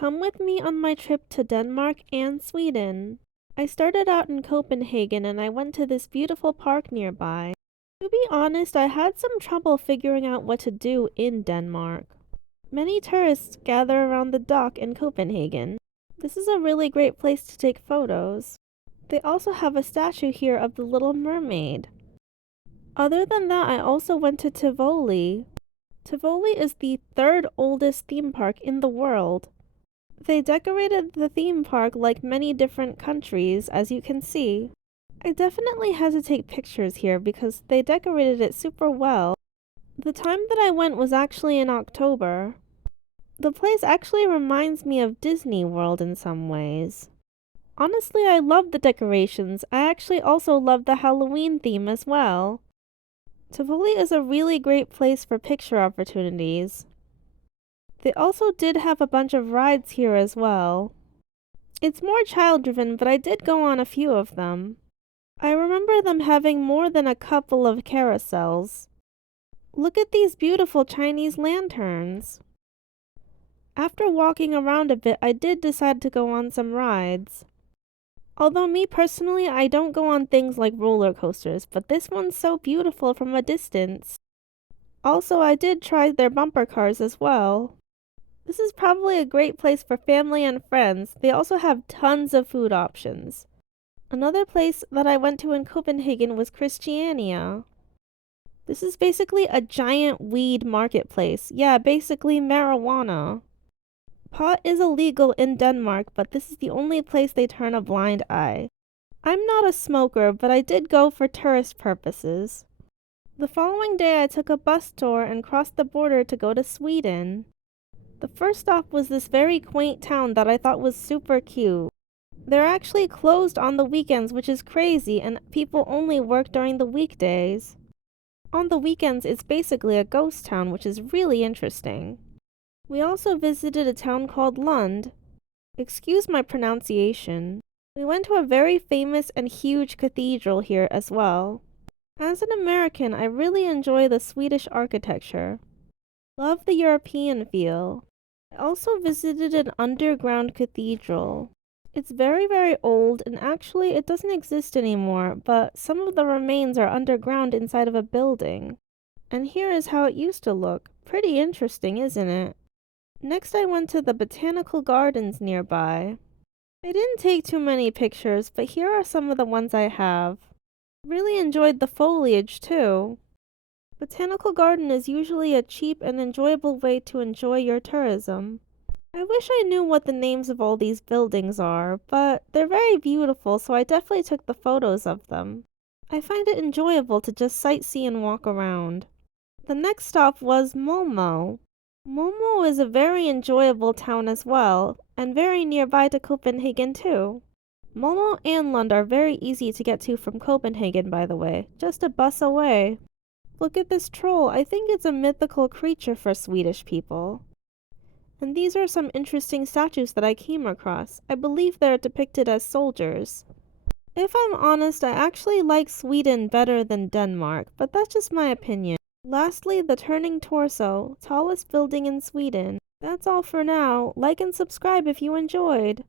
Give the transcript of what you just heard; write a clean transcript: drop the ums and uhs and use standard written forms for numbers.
Come with me on my trip to Denmark and Sweden. I started out in Copenhagen and I went to this beautiful park nearby. To be honest, I had some trouble figuring out what to do in Denmark. Many tourists gather around the dock in Copenhagen. This is a really great place to take photos. They also have a statue here of the Little Mermaid. Other than that, I also went to Tivoli. Tivoli is the third oldest theme park in the world. They decorated the theme park like many different countries, as you can see. I definitely had to take pictures here because they decorated it super well. The time that I went was actually in October. The place actually reminds me of Disney World in some ways. Honestly, I love the decorations. I actually also love the Halloween theme as well. Tivoli is a really great place for picture opportunities. They also did have a bunch of rides here as well. It's more child-driven, but I did go on a few of them. I remember them having more than a couple of carousels. Look at these beautiful Chinese lanterns. After walking around a bit, I did decide to go on some rides. Although me personally, I don't go on things like roller coasters, but this one's so beautiful from a distance. Also, I did try their bumper cars as well. This is probably a great place for family and friends. They also have tons of food options. Another place that I went to in Copenhagen was Christiania. This is basically a giant weed marketplace. Yeah, basically marijuana. Pot is illegal in Denmark, but this is the only place they turn a blind eye. I'm not a smoker, but I did go for tourist purposes. The following day I took a bus tour and crossed the border to go to Sweden. The first stop was this very quaint town that I thought was super cute. They're actually closed on the weekends, which is crazy, and people only work during the weekdays. On the weekends, it's basically a ghost town, which is really interesting. We also visited a town called Lund. Excuse my pronunciation. We went to a very famous and huge cathedral here as well. As an American, I really enjoy the Swedish architecture. Love the European feel. I also visited an underground cathedral. It's very, very old, and actually it doesn't exist anymore, but some of the remains are underground inside of a building. And here is how it used to look. Pretty interesting, isn't it? Next I went to the botanical gardens nearby. I didn't take too many pictures, but here are some of the ones I have. Really enjoyed the foliage too. Botanical garden is usually a cheap and enjoyable way to enjoy your tourism. I wish I knew what the names of all these buildings are, but they're very beautiful, so I definitely took the photos of them. I find it enjoyable to just sightsee and walk around. The next stop was Malmö. Malmö is a very enjoyable town as well, and very nearby to Copenhagen too. Malmö and Lund are very easy to get to from Copenhagen, by the way, just a bus away. Look at this troll. I think it's a mythical creature for Swedish people. And these are some interesting statues that I came across. I believe they're depicted as soldiers. If I'm honest, I actually like Sweden better than Denmark, but that's just my opinion. Lastly, the Turning Torso, tallest building in Sweden. That's all for now. Like and subscribe if you enjoyed.